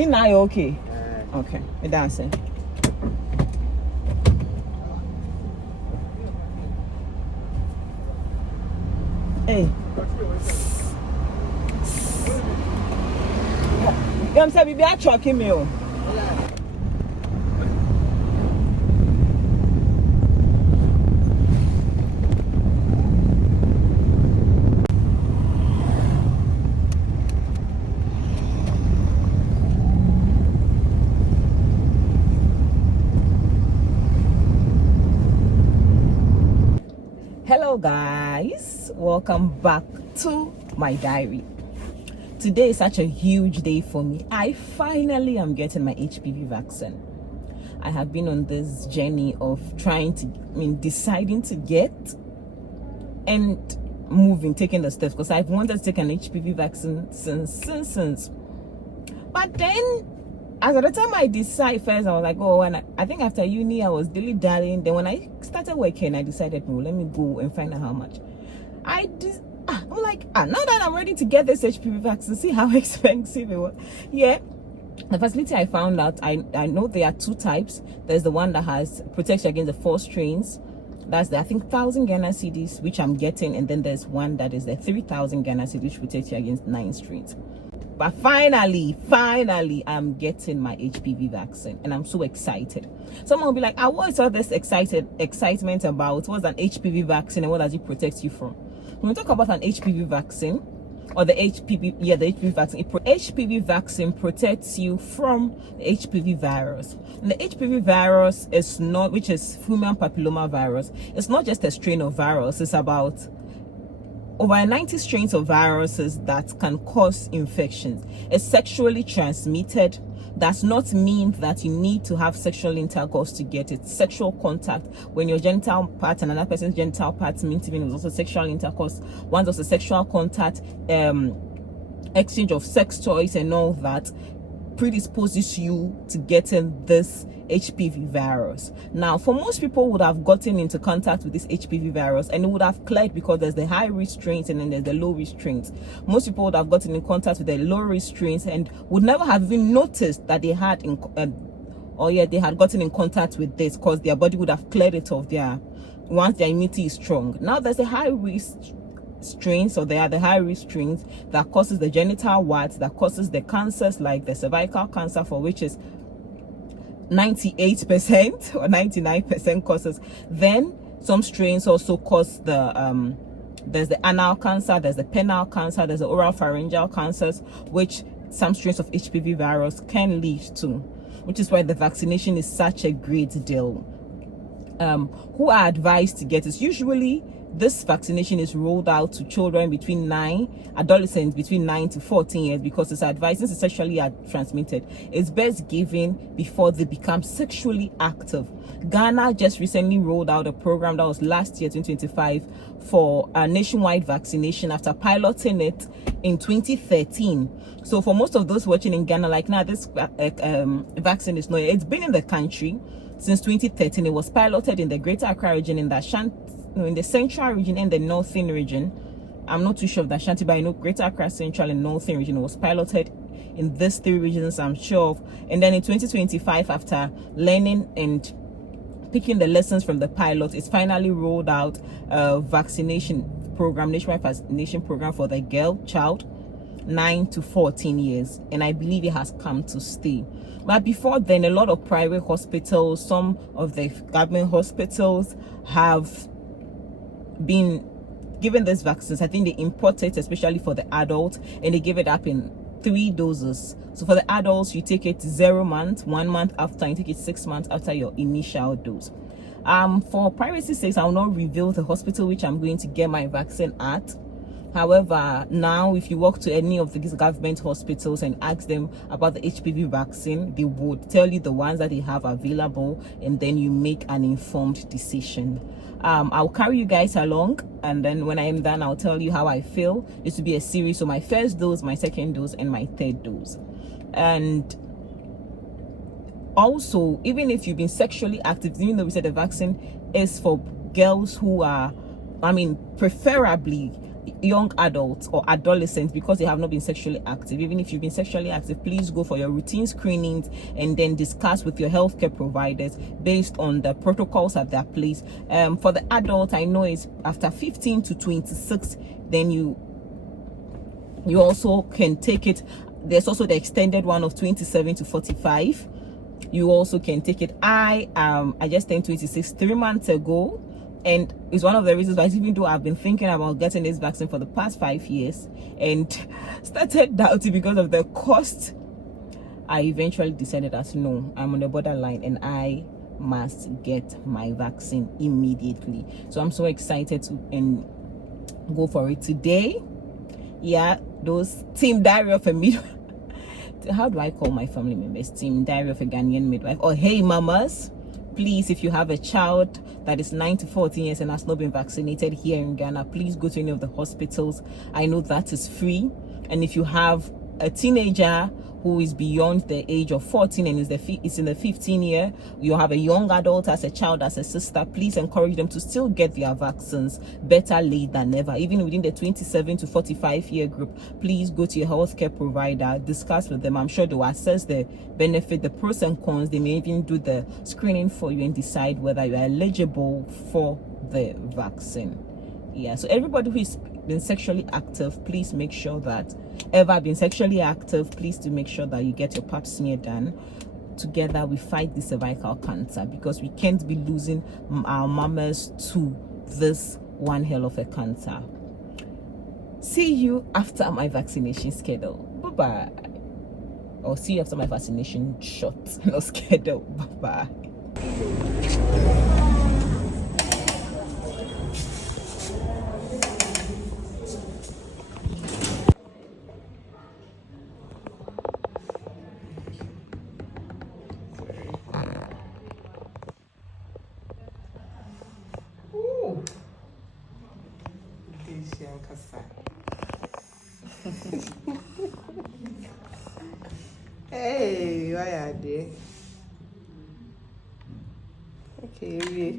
Nina, you okay? Okay, we're dancing. Hey. I'm saying, be a choking me. Hello guys, welcome back to my diary. Today is such a huge day for me. I finally am getting my HPV vaccine. I have been on this journey of deciding to get and taking the steps, because I've wanted to take an HPV vaccine since. But then, as at the time I decide first, I was like, oh, and I think after uni, I was dilly-dallying. Then when I started working, I decided, no, let me go and find out how much. I'm like, now that I'm ready to get this HPV vaccine, see how expensive it was. Yeah, the facility I found out, I know there are two types. There's the one that has protection against the 4 strains. That's the, I think, 1,000 Ghana cedis, which I'm getting. And then there's one that is the 3,000 Ghana cedis, which protects you against 9 strains. But finally, I'm getting my HPV vaccine, and I'm so excited. Someone will be like, what's all this excitement about? What's an HPV vaccine, and what does it protect you from? When we talk about an HPV vaccine, or the HPV vaccine, HPV vaccine protects you from the HPV virus. And the HPV virus is not, which is human papilloma virus. It's not just a strain of virus. It's about over 90 strains of viruses that can cause infections. It's sexually transmitted. Does not mean that you need to have sexual intercourse to get it. Sexual contact, when your genital part and another person's genital part means even it was also sexual intercourse. Once there's a sexual contact, exchange of sex toys and all that, predisposes you to getting this HPV virus. Now, for most people would have gotten into contact with this HPV virus and it would have cleared, because there's the high risk strains and then there's the low risk strains. Most people would have gotten in contact with the low risk strains and would never have even noticed that they had they had gotten in contact with this, because their body would have cleared it off once their immunity is strong. Now there's the high risk strains, or they are the high risk strains that causes the genital warts, that causes the cancers like the cervical cancer, for which is 98% or 99% causes. Then some strains also cause the there's the anal cancer, there's the penile cancer, there's the oral pharyngeal cancers, which some strains of HPV virus can lead to, which is why the vaccination is such a great deal. Who are advised to get this? Usually this vaccination is rolled out to children adolescents between 9 to 14 years, because it's advised, since it's sexually transmitted, it's best given before they become sexually active. Ghana just recently rolled out a program that was last year, 2025, for a nationwide vaccination after piloting it in 2013. So for most of those watching in Ghana, like now, this vaccine is not, it's been in the country since 2013. It was piloted in the Greater Accra region, in the Central region and the Northern region. I'm not too sure of the Ashanti, but I know Greater Accra, Central and Northern region was piloted in these 3 regions, I'm sure of. And then in 2025, after learning and picking the lessons from the pilot, it's finally rolled out a vaccination program, nationwide vaccination program for the child 9 to 14 years, and I believe it has come to stay. But before then, a lot of private hospitals, some of the government hospitals have been given these vaccines. I think they import it especially for the adult, and they give it up in 3 doses. So for the adults, you take it 0 month, 1 month after, and you take it 6 months after your initial dose. For privacy sake, I will not reveal the hospital which I'm going to get my vaccine at. However, now if you walk to any of these government hospitals and ask them about the HPV vaccine, they would tell you the ones that they have available, and then you make an informed decision. I'll carry you guys along, and then when I am done, I'll tell you how I feel. This will be a series, so my first dose, my second dose, and my third dose. And also, even if you've been sexually active, even though we said the vaccine is for girls who are, preferably young adults or adolescents because they have not been sexually active. Even if you've been sexually active, please go for your routine screenings and then discuss with your healthcare providers based on the protocols at their place. For the adult, I know it's after 15 to 26, then you also can take it. There's also the extended one of 27 to 45. You also can take it. I just turned 26 3 months ago, and it's one of the reasons why, even though I've been thinking about getting this vaccine for the past 5 years and started doubting because of the cost, I eventually decided that no, I'm on the borderline and I must get my vaccine immediately. So I'm so excited to go for it today. Yeah, those Team Diary of a Midwife. How do I call my family members? Team Diary of a Ghanaian Midwife. Or hey mamas, please, if you have a child that is 9 to 14 years and has not been vaccinated here in Ghana, please go to any of the hospitals. I know that is free. And if you have a teenager who is beyond the age of 14 and is in the 15 year, you have a young adult as a child, as a sister, please encourage them to still get their vaccines. Better late than never. Even within the 27 to 45 year group, please go to your healthcare provider, discuss with them. I'm sure they will assess the benefit, the pros and cons. They may even do the screening for you and decide whether you are eligible for the vaccine. Yeah, so everybody who is been sexually active, please make sure that been sexually active, please do make sure that you get your pap smear done. Together we fight the cervical cancer, because we can't be losing our mamas to this one hell of a cancer. See you after my vaccination schedule. Bye bye. Or see you after my vaccination shot, no schedule. Bye bye. Hey, why are they? Okay,